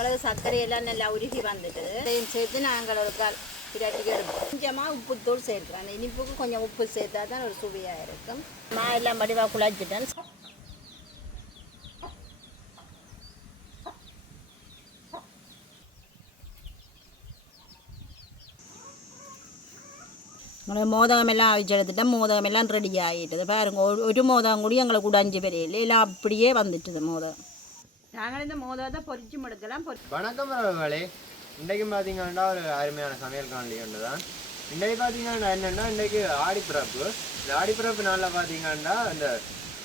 எங்களுக்கு சர்க்கரையெல்லாம் நல்லா உருகி வந்துட்டு இதையும் சேர்த்து நாங்கள் ஒரு கால் பிரட்டி எடுப்போம். கொஞ்சமாக உப்புத்தூள் சேர்க்கிறோம். அந்த இனிப்புக்கு கொஞ்சம் உப்பு சேர்த்தா தான் ஒரு சுவையாக இருக்கும். நான் எல்லாம் வடிவாக குழச்சிட்டேன். மோதகம் எல்லாம் அவிச்சு எடுத்துட்டேன். மோதகம் எல்லாம் ரெடி ஆகிட்டுது பாருங்க. ஒரு மோதகம் கூட எங்களை கூட 5 பேர் இல்லை எல்லாம் அப்படியே வந்துட்டுது மோதகம். நாங்கள் இந்த மோதகத்தை பொரிச்சு எடுக்கலாம். வணக்கம் அவர்களே. இன்றைக்கும் பார்த்தீங்கன்னா ஒரு அருமையான சமையல் காணொளி ஒன்று தான். இன்றைக்கு பார்த்தீங்கன்னா என்னென்னா இன்றைக்கு ஆடிப்பிறப்பு. இந்த ஆடிப்பிறப்பு நாளில் பார்த்தீங்கன்னா இந்த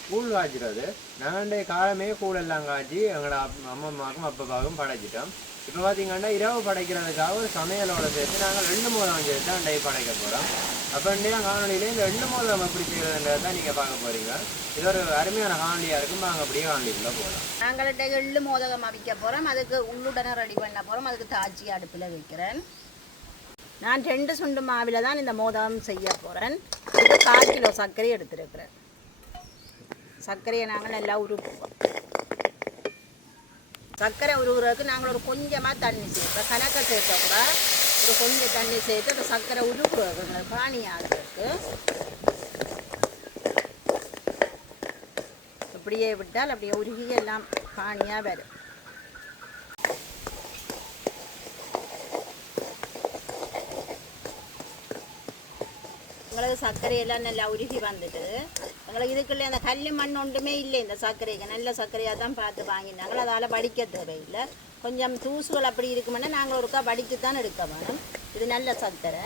கூழ் காய்ச்சிறது. நாங்கள் இன்றைக்கு காலமே கூழ் எல்லாம் காய்ச்சி எங்களோட அம்மாவுக்கும் அப்பாவுக்கும் படைச்சிட்டோம். இப்போ பார்த்தீங்கன்னா இரவு படைக்கிறதுக்காக ஒரு சமையலோட சேர்த்து நாங்கள் 2 மோதகம் சேர்த்து தான் இன்றைக்கு படைக்க போகிறோம். அப்போ இன்றைய காணொலியிலே இந்த 2 மோதகம் எப்படி செய்கிறதுன்றது தான் நீங்கள் பார்க்க போகிறீங்க. இது ஒரு அருமையான காணொலியாக இருக்கும். நாங்கள் அப்படியே காணொலிக்குள்ளே போகிறோம். நாங்கள்கிட்ட 2 மோதகம் அவிக்க போகிறோம். அதுக்கு உள்ளுடனே ரெடி பண்ண போகிறோம். அதுக்கு தாச்சி அடுப்பில் வைக்கிறேன். நான் 2 சுண்டு மாவில் தான் இந்த மோதகம் செய்ய போகிறேன். இது 1/4 கிலோ சர்க்கரை எடுத்துருக்கிறேன். சர்க்கரையை நாங்கள் நல்லா உருக்குவோம். சர்க்கரை உருகுறதுக்கு நாங்கள் ஒரு கொஞ்சமாக தண்ணி சேர்ப்போம். கணக்கை சேர்க்கக்கூட ஒரு கொஞ்சம் தண்ணி சேர்த்து அந்த சர்க்கரை உருகுறதுங்க பானி ஆகிறதுக்கு அப்படியே விட்டால் அப்படியே உருகி எல்லாம் பானியாக வரும். எங்களுக்கு சர்க்கரையெல்லாம் நல்லா உருகி வந்துட்டு எங்களுக்கு இதுக்குள்ளே அந்த கல் மண் ஒன்றுமே இல்லை. இந்த சர்க்கரைக்கு நல்ல சர்க்கரையாக தான் பார்த்து வாங்கினாங்க. அதால் வடிக்க தேவையில்லை. கொஞ்சம் தூசுகள் அப்படி இருக்குமென்னா நாங்கள் ஒருக்கா வடித்து தான் எடுக்க வேணும். இது நல்ல சர்க்கரை.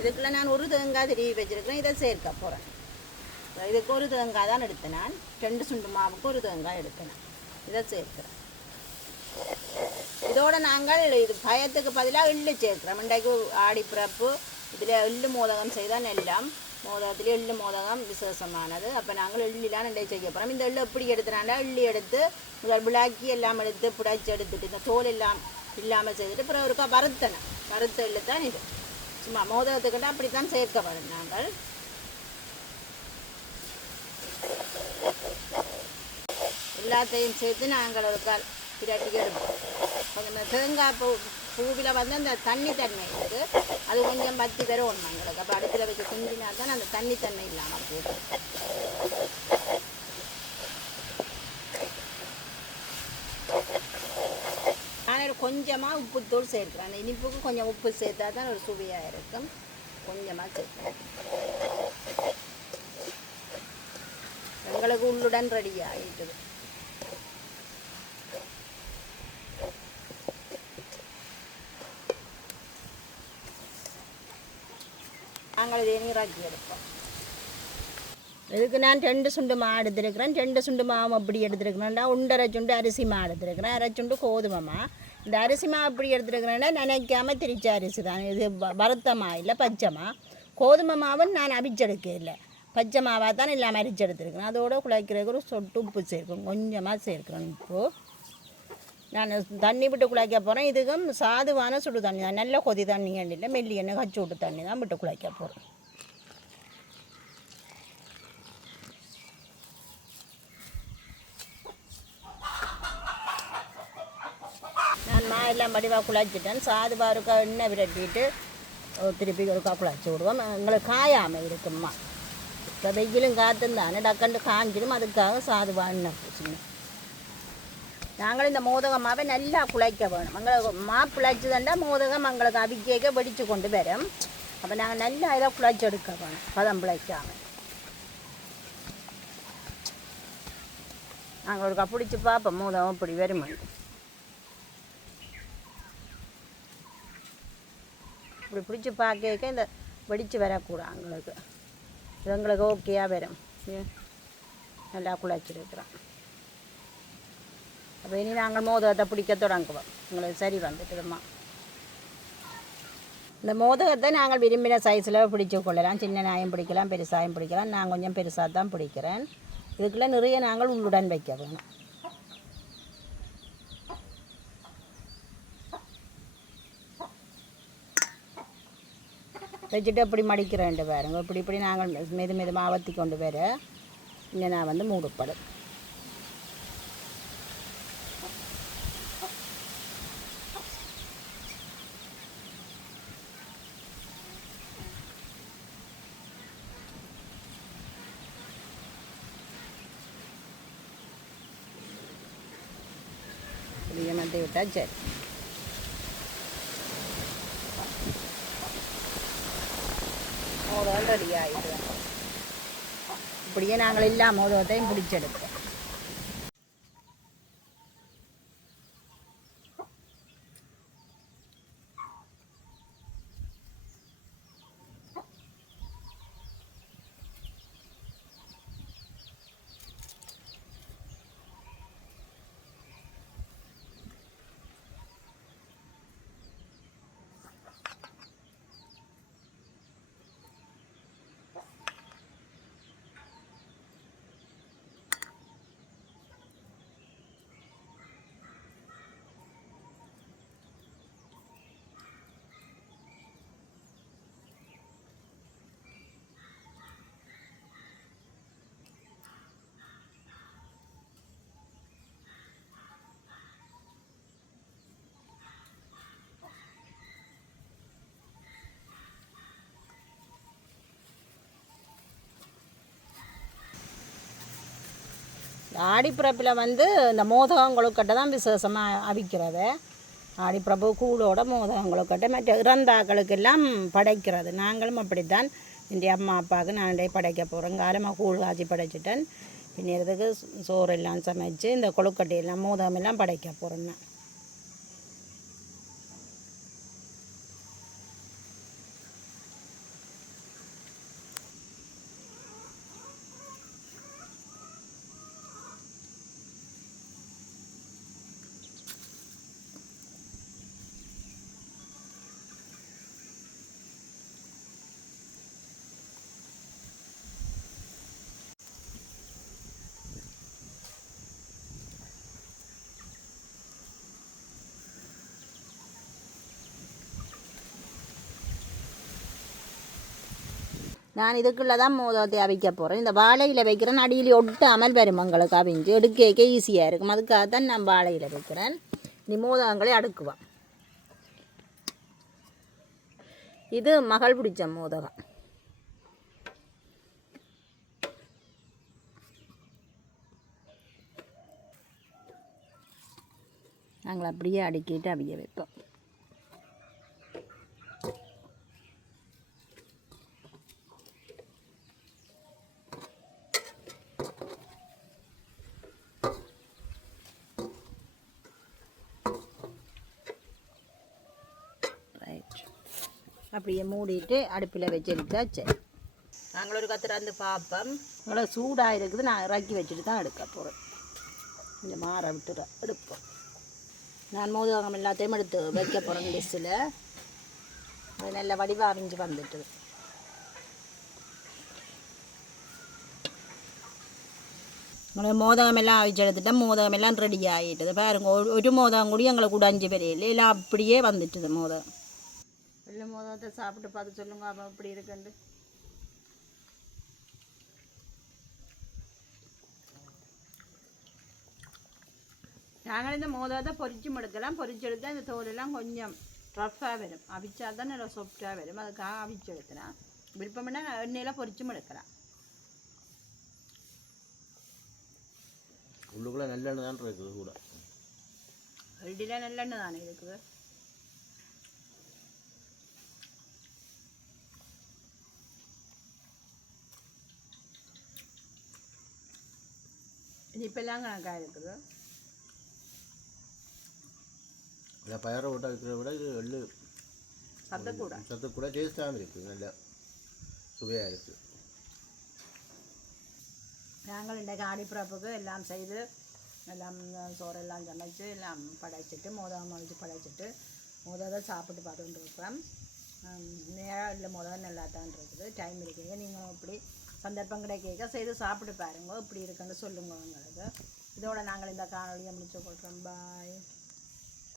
இதுக்குள்ளே நான் ஒரு தேங்காய் திருவி வச்சுருக்கேன். இதை சேர்க்க போகிறேன். இதுக்கு ஒரு தேங்காய் தான் எடுத்தேன். நான் 2 சுண்டு மாவுக்கு ஒரு தேங்காய் எடுத்தேன். இதை சேர்க்கிறேன். இதோடு நாங்கள் இது பயத்துக்கு பதிலாக எள்ளு சேர்க்கிறோம். இன்றைக்கு ஆடிப்பிறப்பு. இதில் எள்ளு மோதகம் செய்தால் எல்லாம் மோதகத்தில் எள்ளு மோதகம் விசேஷமானது. அப்போ நாங்கள் எள்ளிலாம் நிறைய செய்ய போகிறோம். இந்த எள்ளு எப்படி எடுத்துனாண்டா எள்ளி எடுத்து முதல் விளாக்கி எல்லாம் எடுத்து புடைச்சி எடுத்துட்டு இந்த தோல் எல்லாம் இல்லாமல் செய்துட்டு அப்புறம் ஒருக்கா வறுத்தணும். வறுத்த எள்ளு தான் இது. சும்மா மோதகத்துக்கிட்ட அப்படி தான் சேர்க்க வரோம். நாங்கள் எல்லாத்தையும் சேர்த்து நாங்கள் ஒரு கால் பிரட்டி எடுப்போம். கொஞ்சம் தேங்காய் பூவில் வந்து அந்த தண்ணி தன்மை இருக்குது. அது கொஞ்சம் பத்தி பேர் ஒன்று எங்களுக்கு. அப்போ அடுப்பில் வச்சு குஞ்சினா தான் அந்த தண்ணி தன்மை இல்லாமல் போகும். நான் கொஞ்சமாக உப்புத்தூள் சேர்க்கிறேன். அந்த இனிப்புக்கு கொஞ்சம் உப்பு சேர்த்தா தான் ஒரு சுவையாக இருக்கும். கொஞ்சமாக சேர்க்கிறேன். எங்களுக்கு உள்ளுடன் ரெடி ஆகிட்டுது. நாங்கள் இதை நீராக்கி எடுப்போம். இதுக்கு நான் 2 சுண்டு மா எடுத்துருக்கிறேன். 2 சுண்டு மாவு அப்படி எடுத்துருக்கிறேன்டா 1/2 சுண்டு அரிசி மா எடுத்துருக்கிறேன். 1/2 சுண்டு கோதுமை மா. இந்த அரிசி மா அப்படி எடுத்துருக்கிறேன்னா நினைக்காமல் திரிச்ச அரிசி தான். இது வறுத்த மா இல்லை பச்சை மா. கோதுமை மாவும் நான் அவிச்செடுக்க இல்லை. பச்சை மாவாக தான் இல்லாமல் அரிச்சு எடுத்துருக்கிறேன். அதோடு குழைக்கிறதுக்கு ஒரு சொட்டு உப்பு சேர்க்கணும். கொஞ்சமாக சேர்க்குறேன். உப்பு நான் தண்ணி விட்டு குழைக்க போகிறேன். இதுக்கும் சாதுவான சுடு தண்ணி தான். நல்ல கொதி தண்ணி இல்லை மெல்லி எண்ணெய் கச்சி விட்டு தண்ணி தான் விட்டு குழைக்க போகிறேன். நான் எல்லாம் வடிவாக குழைச்சிட்டேன். சாதுவாக இருக்கா எண்ணெய் விரட்டிட்டு திருப்பி ஒருக்கா குழைச்சி விடுவோம். எங்களுக்கு காயாமல் இருக்குமா. இப்போ வெயிலும் காற்றும் தானே டக்கண்டு காஞ்சிடும். அதுக்காக சாதுவாக எண்ணெய் பிடிச்சிங்க. நாங்கள் இந்த மோதகமாவை நல்லா குழைக்க வேணும். எங்களுக்கு மா பிழைச்சதுண்டா மோதகம் எங்களுக்கு அவிக்க வெடித்து கொண்டு வரும். அப்போ நாங்கள் நல்லா இதை குழைச்சி எடுக்க வேணும். பதம் பிழைக்காமல் நாங்கள் ஒரு பிடிச்சி பார்ப்போம் மோதகம் இப்படி வரும். இப்படி பிடிச்சி பார்க்க இந்த வெடித்து வரக்கூடாது. எங்களுக்கு இது எங்களுக்கு ஓகேயாக வரும். நல்லா குழைச்சிருக்கிறோம். அப்போ இனி நாங்கள் மோதகத்தை பிடிக்க தொடங்குவோம். உங்களுக்கு சரி வந்துட்டுதுமா. இந்த மோதகத்தை நாங்கள் விரும்பின சைஸில் பிடிச்சி கொள்ளலாம். சின்ன நாயம் பிடிக்கலாம், பெருசாயம் பிடிக்கலாம். நான் கொஞ்சம் பெருசாக தான் பிடிக்கிறேன். இதுக்குள்ளே நிறைய நாங்கள் உள்ளுடன் வைக்க வேணும். வச்சுட்டு அப்படி மடிக்கிறேன் பாருங்க. இப்படி நாங்கள் மெது மாவத்தி கொண்டு வர இன்னும் நான் வந்து மூடப்படும். இப்படியே மத்தி விட்டால் சரி. மோதகம் ரெடி ஆகிடுது. இப்படியே நாங்கள் எல்லா மோதகத்தையும் பிடிச்செடுப்போம். ஆடிப்பிறப்பில் வந்து இந்த மோதகம் கொழுக்கட்டை தான் விசேஷமாக அவிக்கிறது. ஆடிப்பிறப்பு கூடோட மோதகம் கொழுக்கட்டை மற்ற இறந்தாக்களுக்கெல்லாம் படைக்கிறது. நாங்களும் அப்படித்தான். இந்த அம்மா அப்பாவுக்கு நான் படைக்க போகிறேன். காலமாக கூழ் காய்ச்சி படைச்சிட்டேன். பின்னிறதுக்கு சோறு எல்லாம் சமைச்சு இந்த கொழுக்கட்டையெல்லாம் மோதகம் எல்லாம் படைக்க போகிறேன் நான். நான் இதுக்குள்ளே தான் மோதகத்தை அவிக்க போகிறேன். இந்த வாழையில் வைக்கிறேன். அடியில் ஒட்டாமல் வரும் எங்களுக்கு அவிஞ்சு எடுக்க ஈஸியாக இருக்கும். அதுக்காக தான் நான் வாழையில் வைக்கிறேன். நீ மோதகங்களை அடுக்குவேன். இது மகள் பிடிச்ச மோதகம். நாங்கள் அப்படியே அடுக்கிட்டு அவிய வைப்போம். அப்படியே மூடிட்டு அடுப்பில் வச்சு எடுத்தா சரி. நாங்கள் ஒரு கத்திராந்து பார்ப்போம். இவ்வளோ சூடாக இருக்குது. நான் இறக்கி வச்சுட்டு தான் எடுக்க போகிறேன். கொஞ்சம் மாற விட்டு எடுப்போம். நான் மோதகம் எல்லாத்தையும் எடுத்து வைக்க போகிறேன் டிஷ்ஷில். அது நல்ல வடிவாக அவிஞ்சு வந்துட்டு உங்களை மோதகம் எல்லாம் அவிச்சு எடுத்துட்டா மோதகம் எல்லாம் ரெடி ஆகிட்டுது. பாருங்க, ஒரு மோதகம் கூடி எங்களுக்கு கூட 5 பேர் இல்லை, எல்லாம் அப்படியே வந்துட்டுது மோதகம். வெள்ளை மோதகத்தை சாப்பிட்டு பார்த்து சொல்லுங்க அப்போ அப்படி இருக்குண்டு. நாங்கள் இந்த மோதகத்தை பொரிச்சும் எடுக்கலாம். பொரிச்சு எடுத்தால் இந்த தோலெல்லாம் கொஞ்சம் ரஃப்பாக வரும். அவிச்சா தான் நல்லா சாஃப்டாக வரும். அதுக்காக அவிச்சு எடுக்கலாம். விருப்பம்னா எண்ணெயில் பொரிச்சும் எடுக்கலாம். உள்ளுக்குள்ளே நல்லெண்ணெய் தான் இருக்குது. கூட ரெடியில் நல்லெண்ணெய் தானே இருக்குது. இது இப்போல்லாம் கணக்காக இருக்குது. இல்லை பயரை விட்டா இருக்கிறத விட இது எள்ளு சத்தக்கூட டேஸ்ட்டாகவும் இருக்குது. நல்லா சுவையாக இருக்குது. நாங்கள் இன்றைக்கு ஆடிப்பிறப்புக்கு எல்லாம் செய்து எல்லாம் சோறெல்லாம் சமைச்சு எல்லாம் படைச்சிட்டு மோதகம் வச்சு படைச்சிட்டு மோதகத்தை சாப்பிட்டு பார்த்துட்டு இருக்கோம். நேரம் இல்லை மோதகம் நல்லா தான் இருக்குது. டைம் இருக்குங்க. நீங்கள் இப்படி சந்தர்ப்பம் கிடைக்க செய்து சாப்பிட்டு பாருங்க. இப்படி இருக்குன்னு சொல்லுங்க உங்களுக்கு. இதோட நாங்கள் இந்த காணொலியை முடிச்சு கொள்கிறோம். பாய்.